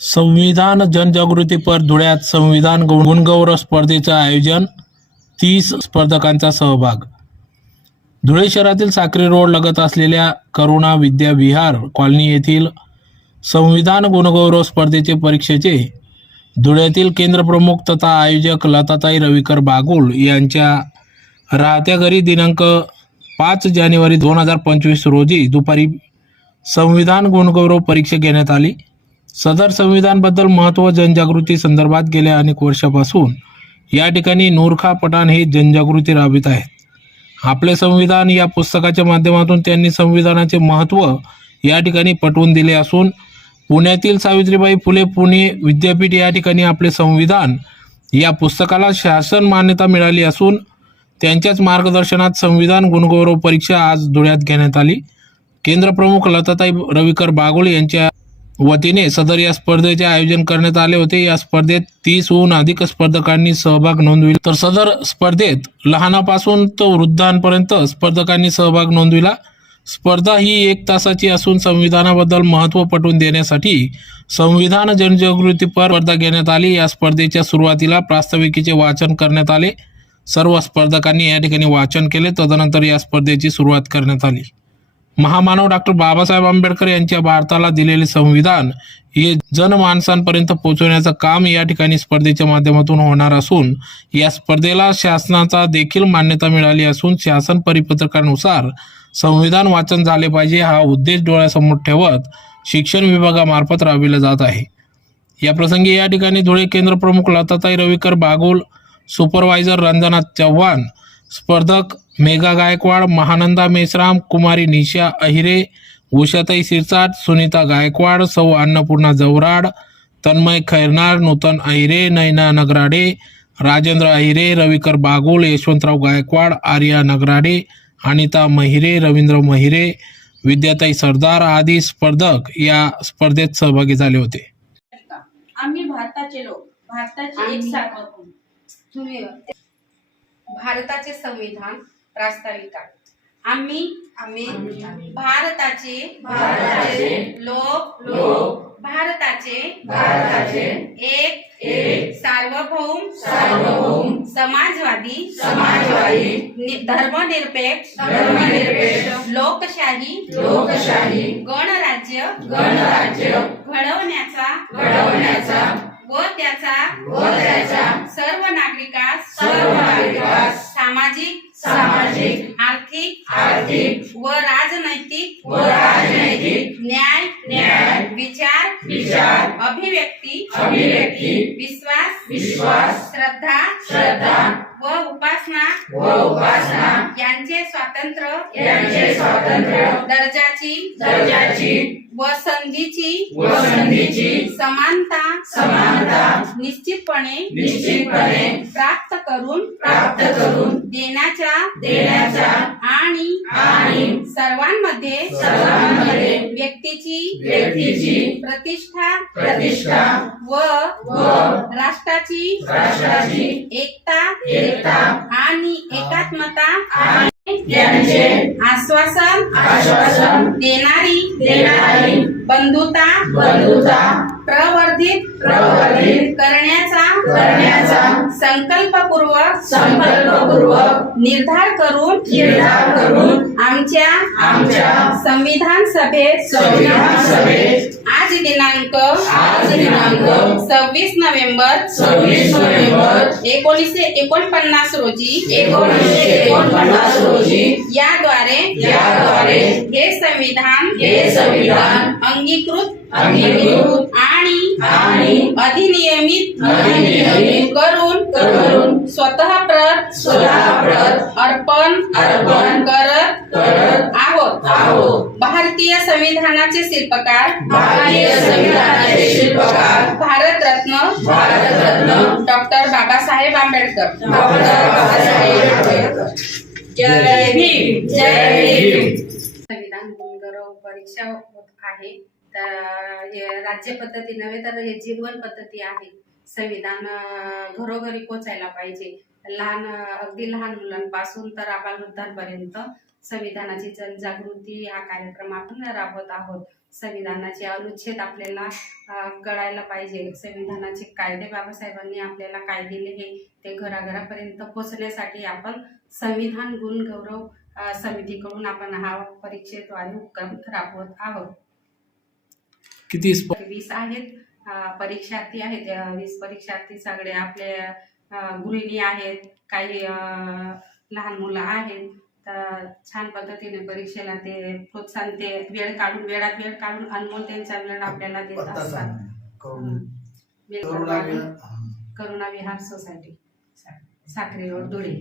संविधान जनजागृतीपर धुळ्यात संविधान गुण- गुणगौरव स्पर्धेचं आयोजन तीस स्पर्धकांचा सहभाग. धुळे शहरातील साक्री रोड लगत असलेल्या करुणा विद्या विहार कॉलनी येथील संविधान गुणगौरव स्पर्धेचे परीक्षेचे धुळ्यातील केंद्रप्रमुख तथा आयोजक लताताई रविकर बागुल यांच्या राहत्या घरी दिनांक पाच जानेवारी दोन हजार पंचवीस रोजी दुपारी संविधान गुणगौरव परीक्षा घेण्यात आली. सदर संविधानबद्दल महत्त्व जनजागृती संदर्भात गेल्या अनेक वर्षापासून या ठिकाणी नूरखा पठाण हे जनजागृती राबवित आहेत. आपले संविधान या पुस्तकाच्या माध्यमातून त्यांनी संविधानाचे महत्त्व या ठिकाणी पटवून दिले असून पुण्यातील सावित्रीबाई फुले पुणे विद्यापीठ या ठिकाणी आपले संविधान या पुस्तकाला शासन मान्यता मिळाली असून त्यांच्याच मार्गदर्शनात संविधान गुणगौरव परीक्षा आज धुळ्यात घेण्यात आली. केंद्रप्रमुख लताताई रविकर बागुल यांच्या वतीने सदर या स्पर्धेचे आयोजन करण्यात आले होते. या स्पर्धेत तीसहून अधिक स्पर्धकांनी सहभाग नोंदविला. तर सदर स्पर्धेत लहानापासून तर वृद्धांपर्यंत स्पर्धकांनी सहभाग नोंदविला. स्पर्धा ही एक तासाची असून संविधानाबद्दल महत्त्व पटवून देण्यासाठी संविधान जनजागृतीपर स्पर्धा घेण्यात आली. या स्पर्धेच्या सुरुवातीला प्रास्ताविकेचे वाचन करण्यात आले. सर्व स्पर्धकांनी या ठिकाणी वाचन केले. तदनंतर या स्पर्धेची सुरुवात करण्यात आली. महामानव डॉक्टर बाबासाहेब आंबेडकर यांच्या भारताला दिलेले संविधान हे जनमानसांपर्यंत पोहोचवण्याचं काम या ठिकाणी स्पर्धेच्या माध्यमातून होणार असून या स्पर्धेला शासनाचा देखील मान्यता मिळाली असून शासन परिपत्रकानुसार संविधान वाचन झाले पाहिजे हा उद्देश डोळ्यासमोर ठेवत शिक्षण विभागामार्फत राबविला जात आहे. या प्रसंगी या ठिकाणी धुळे केंद्र प्रमुख लताताई रविकर बागुल सुपरवायझर रंजना चव्हाण स्पर्धक मेघा गायकवाड महानंदा मेसराम कुमारी निशा अहिरे उषाताई सिरसाट सुनीता गायकवाड सौ अन्नपूर्णा जवराड तन्मय खैरनार नूतन अहिरे नैना नगराडे राजेंद्र अहिरे रविकर बागुल यशवंतराव गायकवाड आर्या नगराडे अनिता महिरे रवींद्र महिरे विद्याताई सरदार आदी स्पर्धक या स्पर्धेत सहभागी झाले होते. आम्ही भारताचे लोक भारताचे एक भारताचे संविधान प्रास्ताविका आम्ही आम्ही भारताचे भारताचे लोक लोक भारताचे भारताचे एक एक सार्वभौम सार्वभौम समाजवादी समाजवादी धर्मनिरपेक्ष धर्मनिरपेक्ष लोकशाही लोकशाही गणराज्य गणराज्य घडवण्याचा घडवण्याचा व त्याचा व त्याचा सर्व नागरिकास विचार विचार अभिव्यक्ती अभिव्यक्ती विश्वास विश्वास श्रद्धा श्रद्धा व उपासना व उपासना यांचे स्वातंत्र्य यांचे स्वातंत्र्य दर्जाची दर्जाची व संधीची व संधीची समानता समानता निश्चितपणे निश्चितपणे प्राप्त करून प्राप्त करून देण्याच्या देण्याचा आणि आणि सर्वांमध्ये सर्वांमध्ये व्यक्तीची व्यक्तीची प्रतिष्ठा प्रतिष्ठा व राष्ट्राची राष्ट्राची एकता एकता आणि एकात्मता यांचे आश्वासन आश्वासन देणारी देणारी बंधुता बंधुता प्रवर्धित प्रवर्धित करण्याचा करण्याचा संकल्पपूर्वक संकल्पपूर्वक निर्धार करून निर्धार करून आमच्या आमच्या संविधान सभेत संविधान सभेत आज दिनांक आज दिनांक सव्वीस नोव्हेंबर सव्वीस नोव्हेंबर एकोणीसशे एकोणपन्नास रोजी एकोणीसशे एकोणपन्नास रोजी याद्वारे याद्वारे हे संविधान हे संविधान अंगीकृत अंगीकृत आणि अधिनियमित करून करून स्वतः प्रत स्वतः प्रत अर्पण अर्पण करत करत आहोत. आहोत. भारतीय संविधानाचे शिल्पकार भारतीय संविधानाचे शिल्पकार भारतरत्न भारतरत्न डॉक्टर बाबासाहेब आंबेडकर. डॉक्टर बाबासाहेब आंबेडकर. जय भीम जय भीम संविधान गुणगौरव परीक्षा होत आहे. तर हे राज्य पद्धती नव्हे तर हे जीवन पद्धती आहे. संविधान घरोघरी पोचायला पाहिजे. लहान अगदी लहान मुलांपासून तर आबालवृद्धांपर्यंत संविधानाची जनजागृती हा कार्यक्रम आपण राबवत आहोत. संविधानाचे अनुच्छेद आपल्याला कळायला पाहिजे. संविधानाचे कायदे बाबासाहेबांनी आपल्याला काय दिले हे ते घराघरापर्यंत पोहोचण्यासाठी आपण संविधान गुण गौरव समितीकडून आपण हा परीक्षेद्वारे उपक्रम राबवत आहोत. किती वीस आहेत. परीक्षार्थी आहेत. वीस परीक्षार्थी सगळे आपले गृहिणी आहेत. काही लहान मुलं आहेत. तर छान पद्धतीने परीक्षेला ते प्रोत्साहन ते वेळ काढून वेळात वेळ काढून अनमोल त्यांचा वेळ आपल्याला देत असतात. करुणा विहार-. Karuna Vihar society Sakri road Dhule